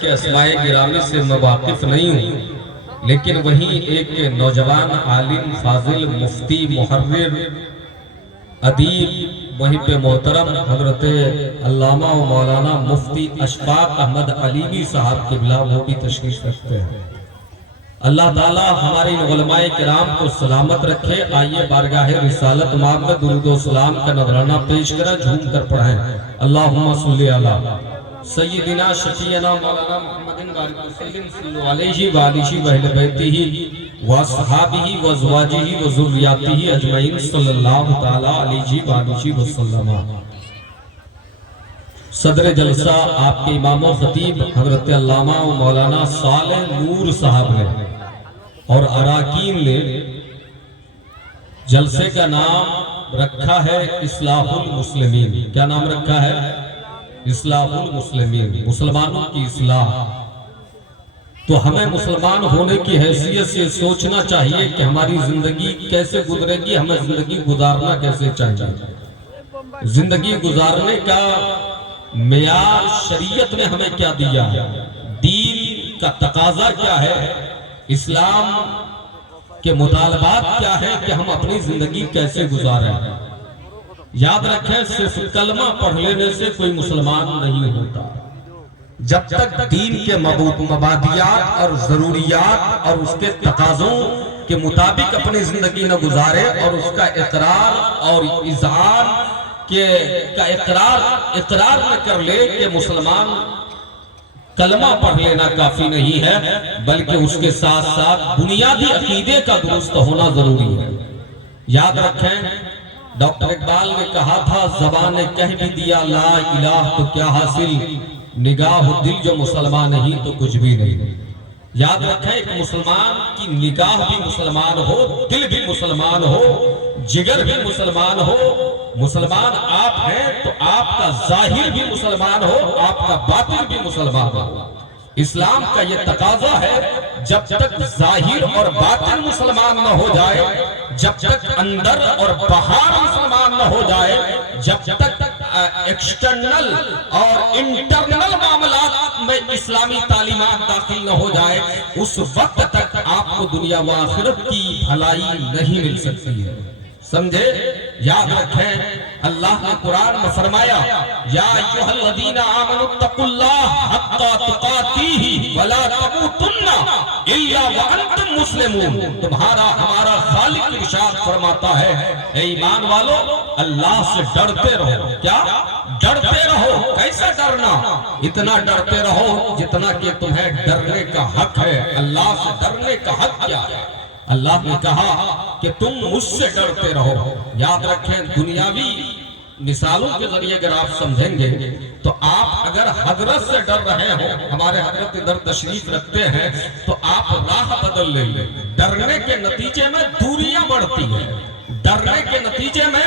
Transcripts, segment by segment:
کے اسماء گرامی سے میں واقف نہیں ہوں، لیکن وہیں ایک نوجوان عالم فاضل مفتی محرر ادیب محب محترم حضرت علامہ و مولانا مفتی اشفاق احمد علیوی صاحب قبلہ وہ بھی تشریف رکھتے ہیں۔ اللہ تعالیٰ ہمارے علماء کرام کو سلامت رکھے۔ آئیے بارگاہ رسالت مآب میں درود و سلام کا نذرانہ پیش کریں، جھوم کر پڑھیں۔ اللہم صلی علی سیدنا شفیعنا مولانا محمد بارک وسلم صلی علیہ وآلہ وآلہ بیتہ واصحابہ وازواجہ وذریاتہ اجمعین صلی اللہ تعالی علیہ وآلہ وسلم۔ صدر جلسہ آپ کے امام و خطیب حضرت علامہ و مولانا صالح نور صاحب نے اور اراکین نے جلسے کا نام رکھا ہے اصلاح المسلمین۔ کیا نام رکھا ہے؟ اصلاح المسلمین، مسلمانوں کی اصلاح۔ تو ہمیں مسلمان ہونے کی حیثیت سے سوچنا چاہیے کہ ہماری زندگی کیسے گزرے گی، ہمیں زندگی گزارنا کیسے چاہیے، زندگی گزارنے کا معیار شریعت نے ہمیں کیا دیا ہے، دین کا تقاضا کیا ہے، اسلام کے مطالبات کیا ہے کہ ہم اپنی زندگی کیسے گزاریں۔ یاد رکھیں صرف کلمہ پڑھ لینے سے کوئی مسلمان نہیں ہوتا، جب تک دین کے مبادیات اور ضروریات اور اس کے تقاضوں کے مطابق اپنی زندگی نہ گزارے اور اس کا اقرار اور اذعان کا اقرار نہ کر لے کہ مسلمان کلمہ پڑھ لینا کافی نہیں ہے، بلکہ اس کے ساتھ ساتھ بنیادی عقیدے کا درست ہونا ضروری ہے۔ یاد رکھیں ڈاکٹر اقبال نے کہا تھا، زبان نے کہہ بھی دیا لا الہ تو کیا حاصل، نگاہ دل جو مسلمان نہیں تو کچھ بھی نہیں۔ یاد رکھیں ایک مسلمان کی نگاہ بھی مسلمان ہو، دل بھی مسلمان ہو، جگر بھی مسلمان ہو۔ مسلمان آپ ہیں تو آپ کا ظاہر بھی مسلمان ہو، آپ کا باطن بھی مسلمان ہو۔ اسلام کا یہ تقاضا ہے، جب تک ظاہر اور باطن مسلمان نہ ہو جائے، جب تک اندر اور باہر مسلمان نہ ہو جائے، جب تک ایکسٹرنل اور انٹرنل معاملات میں اسلامی تعلیمات داخل نہ ہو جائے، اس وقت تک آپ کو دنیا و آخرت کی بھلائی نہیں مل سکتی ہے۔ سمجھے؟ یاد رکھیں اللہ نے قرآن میں فرمایا یا ایھا الذین آمنوا اتقوا اللہ حق تقاتہ ولا تموتن الا وانتم مسلمون۔ تمہارا ہمارا خالق ارشاد فرماتا ہے اے ایمان والو اللہ سے ڈرتے رہو۔ کیا؟ ڈرتے رہو۔ کیسا ڈرنا؟ اتنا ڈرتے رہو جتنا کہ تمہیں ڈرنے کا حق ہے۔ اللہ سے ڈرنے کا حق کیا ہے؟ اللہ نے کہا کہ تم مجھ سے ڈرتے رہو۔ یاد رکھیں دنیاوی مثالوں کے ذریعے اگر آپ سمجھیں گے تو آپ اگر حضرت سے ڈر رہے ہو، ہمارے حضرت ادھر تشریف رکھتے ہیں، تو آپ راہ بدل لیں گے۔ ڈرنے کے نتیجے میں دوریاں بڑھتی ہیں، ڈرنے کے نتیجے میں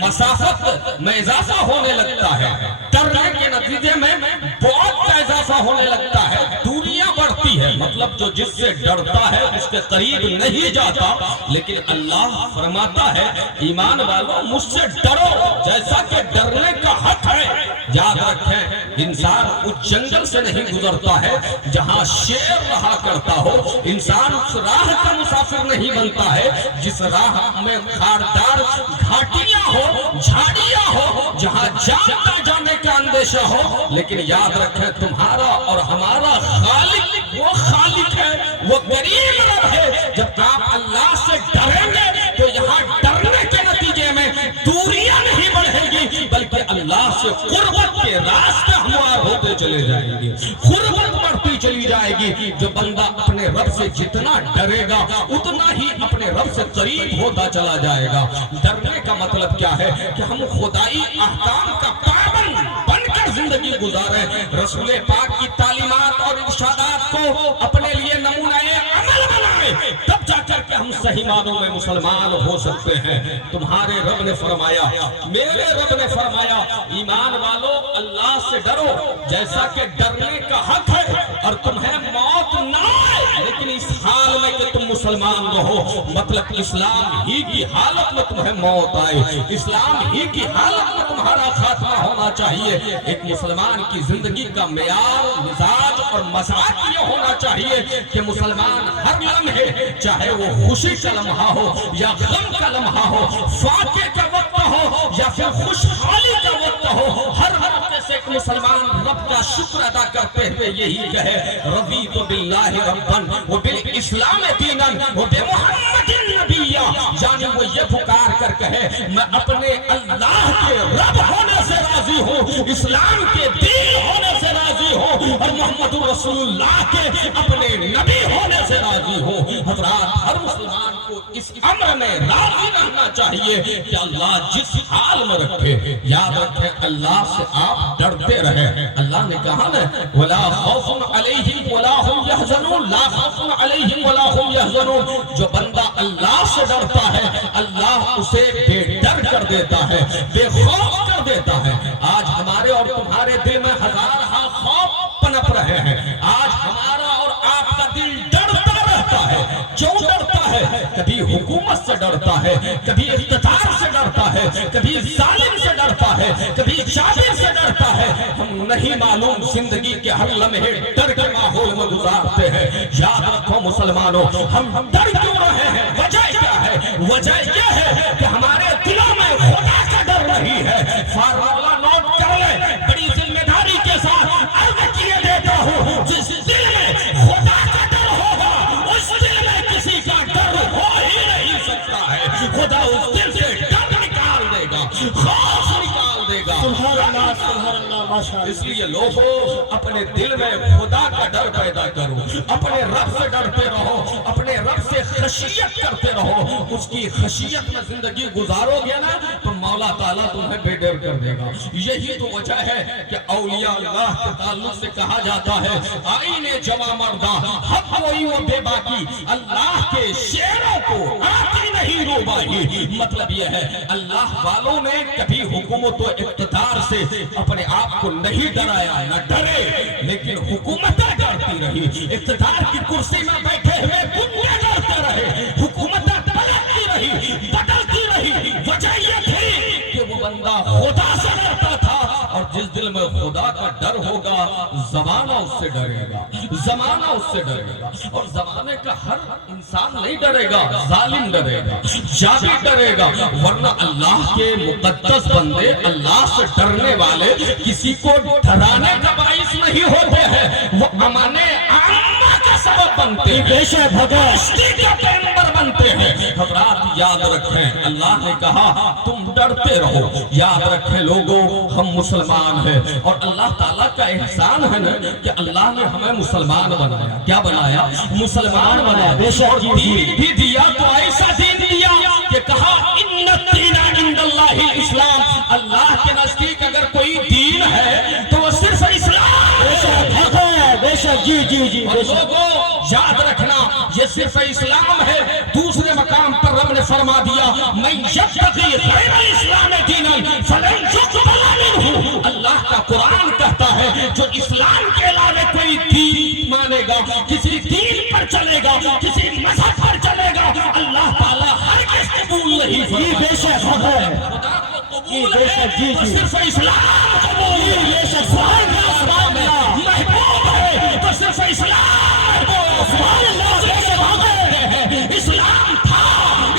مسافت میں اضافہ ہونے لگتا ہے، ڈرنے کے نتیجے میں بعد کا اضافہ ہونے لگتا ہے، دوریاں بڑھتی ہے۔ مطلب جو جس سے ڈرتا ہے اس کے قریب نہیں جاتا، لیکن اللہ فرماتا ہے ایمان والوں مجھ سے ڈرو جیسا کہ ڈرنے کا حق ہے۔ یاد رکھیں انسان اس جنگل سے نہیں گزرتا ہے جہاں شیر رہا کرتا ہو، انسان اس راہ کا مسافر نہیں بنتا ہے جس راہ میں خاردار گھاٹیاں ہو، جھاڑیاں ہو، جہاں جان کا جانے کا اندیشہ ہو۔ لیکن یاد رکھیں تمہارا اور ہمارا خالق وہ خالق ہے، وہ کریم رب ہے۔ جب آپ اللہ سے ڈریں گے تو یہاں ڈرنے کے نتیجے میں دوریاں نہیں بڑھے گی، بلکہ اللہ سے قربت کے راستے ہموار ہوتے چلے جائیں گے، قربت بڑھتی چلی جائے گی۔ جو بندہ اپنے رب سے جتنا ڈرے گا اتنا ہی اپنے رب سے قریب ہوتا چلا جائے گا۔ ڈرنے کا مطلب کیا ہے کہ ہم خدائی احکام کا پابند بن کر زندگی گزاریں، رسول پاک کی تعلیمات اور ارشادات کو اپنے لیے نمونہ عمل بنائیں، تب جا کر کے ہم صحیح معنوں میں مسلمان ہو سکتے ہیں۔ تمہارے رب نے فرمایا، میرے رب نے فرمایا ایمان والو اللہ سے ڈرو جیسا کہ ڈرنے کا حق ہے، اور تمہیں موت نہ آئے، لیکن اس حال میں کہ تم مسلمان مسلمان رہو، مطلب اسلام ہی کی حالت میں تمہیں موت آئے، اسلام ہی کی حالت میں تمہارا خاتمہ ہونا چاہیے۔ ایک مسلمان کی زندگی کا معیار، مزاج اور مزاج یہ ہونا چاہیے کہ مسلمان ہر لمحے، چاہے وہ خوشی کا لمحہ ہو یا غم کا لمحہ ہو، فاقے کا وقت ہو یا پھر خوشحالی کا وقت ہو، ہر وقت سے ایک مسلمان رب کا شکر ادا کرتے ہوئے یہی کہے رضیت باللہ ربًا وبالاسلام دینا وبمحمد نبیا، یعنی وہ یہ پکار کر کہے میں اپنے اللہ کے رب ہونے سے راضی ہوں، اسلام کے دین ہونے سے راضی ہوں، اور محمد رسول اللہ کے اپنے نبی ہونے سے راضی ہوں۔ حضرات، ہر مسلمان کو اس امر میں راضی رہنا چاہیے کہ اللہ جس حال میں رکھے، یاد رکھیں اللہ سے آپ ڈرتے رہے۔ اللہ نے کہا نا وَلَا خَوْفٌ عَلَيْهِمْ وَلَا هُمْ يَحْزَنُونَ، لا خوف علیہم ولا هم يحزنون۔ جو بندہ اللہ سے ڈرتا ہے اللہ اسے بے ڈر کر دیتا ہے، بے خوف کر دیتا ہے۔ آج ہمارے اور تمہارے دل میں ہزارہا خوف پنپ رہے ہیں، آج ہمارا اور آپ کا دل ڈرتا رہتا ہے۔ کیوں ڈرتا ہے؟ کبھی حکومت سے ڈرتا ہے، کبھی اقتدار سے ڈرتا ہے، کبھی ظالم سے ڈرتا ہے، کبھی جابر سے ڈرتا ہے۔ ہم نہیں معلوم زندگی کے ہر لمحے ڈر کے ماحول میں گزارتے ہیں۔ یاد رکھو مسلمانوں، ہم ڈر کیوں رہے ہیں؟ وجہ کیا ہے؟ وجہ یہ ہے کہ ہمارے دلوں میں خدا کا ڈر نہیں ہے۔ فارمولہ نوٹ کر لیں، بڑی ذمہ داری کے ساتھ عرض کیے دیتا ہوں، جس دل میں خدا کا ڈر ہوگا اس دل میں کسی کا ڈر ہو ہی نہیں سکتا ہے۔ خدا اس دل سے ڈر نکال دے گا، خوف نکال دے گا۔ سبحان اللہ، سبحان اللہ، ماشاءاللہ۔ اس لیے لوگوں اپنے دل میں خدا کا ڈر پیدا کرو، اپنے رب سے ڈرتے رہو، اپنے رب سے خشیت کرتے رہو۔ اس کی خشیت میں زندگی گزارو گے نا تو مولا تعالیٰ تمہیں بے ڈر کر دے گا۔ یہی تو وجہ ہے کہ اولیاء اللہ کے تعلق سے کہا جاتا ہے آئینے جمع مردہ حق کوئی و بے باقی، اللہ کے شیروں کو آتی نہیں روبائی۔ مطلب یہ ہے اللہ والوں نے کبھی حکومت و اقتدار سے اپنے آپ کو نہیں ڈرایا، نہ ڈرے، لیکن حکومتیں ڈرتی رہی، اقتدار کی کرسی میں بیٹھے ہوئے بندے ڈرتے رہے، حکومتیں پلٹتی رہی، بدلتی رہی۔ وجہ یہ تھی کہ وہ بندہ خدا سے ڈرتا تھا، اور جس دل میں خدا کا ڈر ہوگا زمانہ اس سے ڈرے گا، زمانہ اس سے ڈرے گا۔ اور زمانے کا ہر انسان نہیں ڈرے گا، ظالم ڈرے گا، جابر ڈرے گا، ورنہ اللہ کے مقدس بندے اللہ سے ڈرنے والے کسی کو ڈرانے کا باعث نہیں ہوتے ہیں، وہ امان عامہ کا سبب بنتے ہیں، بے شک بھگوشتی کا پیمبر بنتے ہیں۔ حضرات یاد رکھیں اللہ نے کہا تم ڈرتے رہو۔ یاد رکھیں لوگوں ہم مسلمان ہیں، اور اللہ تعالیٰ کا احسان ہے نا کہ اللہ نے ہمیں مسلمان بنایا۔ کیا بنایا؟ مسلمان بنایا۔ بے شک دین بھی دیا تو ایسا دین دیا کہ کہا ان الدین عند اللہ الاسلام، اللہ کے نزدیک اگر کوئی دین ہے تو وہ صرف اسلام ہے۔ بے شک جی جی جی۔ لوگوں یاد رکھنا یہ صرف اسلام ہے۔ دوسرے مقام پر رب نے فرما دیا من یبتغی غیر الاسلام دینا فلن یقبل منہ۔ اللہ کا قرآن کہتا ہے جو اسلام کے علاوہ کوئی دین مانے گا، کسی دین پر چلے گا، کسی مذہب پر چلے گا، اللہ تعالیٰ ہرگز قبول نہیں فرمائے۔ بے شک ہے، خدا کو قبول بے شک جی تو جی۔ صرف اسلام قبول ہے۔ بے شک سبحان اللہ، سبحان اللہ، محبوب ہے تو صرف اسلام کو سبحان اللہ، بے شک ہے۔ اسلام تھا،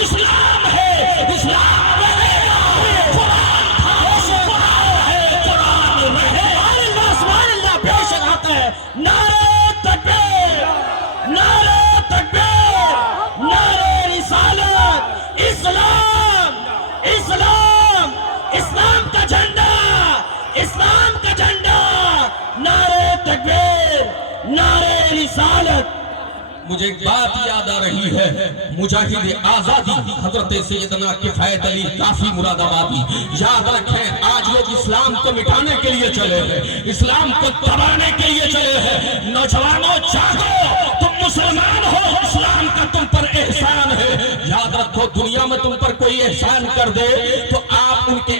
اسلام ہے، اسلام رہے گا۔ قرآن تھا، قرآن ہے، قرآن رہے گا۔ سبحان اللہ، سبحان اللہ، بے شک حق ہے۔ نعرہ تکبیر، نعرہ تکبیر، نعرہ رسالت، اسلام، اسلام، اسلام کا جھنڈا، اسلام کا جھنڈا، نعرہ تکبیر، نعرہ رسالت۔ مجھے ایک بات یاد آ رہی ہے، مجاہد آزادی حضرت سیدنا کفایت علی کافی مراد آبادی۔ یاد رکھیں آج لوگ اسلام کو مٹانے کے لیے چلے ہیں، اسلام کو دبانے کے لیے چلے ہیں۔ نوجوانوں جاگو، تم مسلمان ہو، اسلام کا تم پر احسان ہے۔ یاد رکھو دنیا میں تم پر کوئی احسان کر دے تو آپ ان کے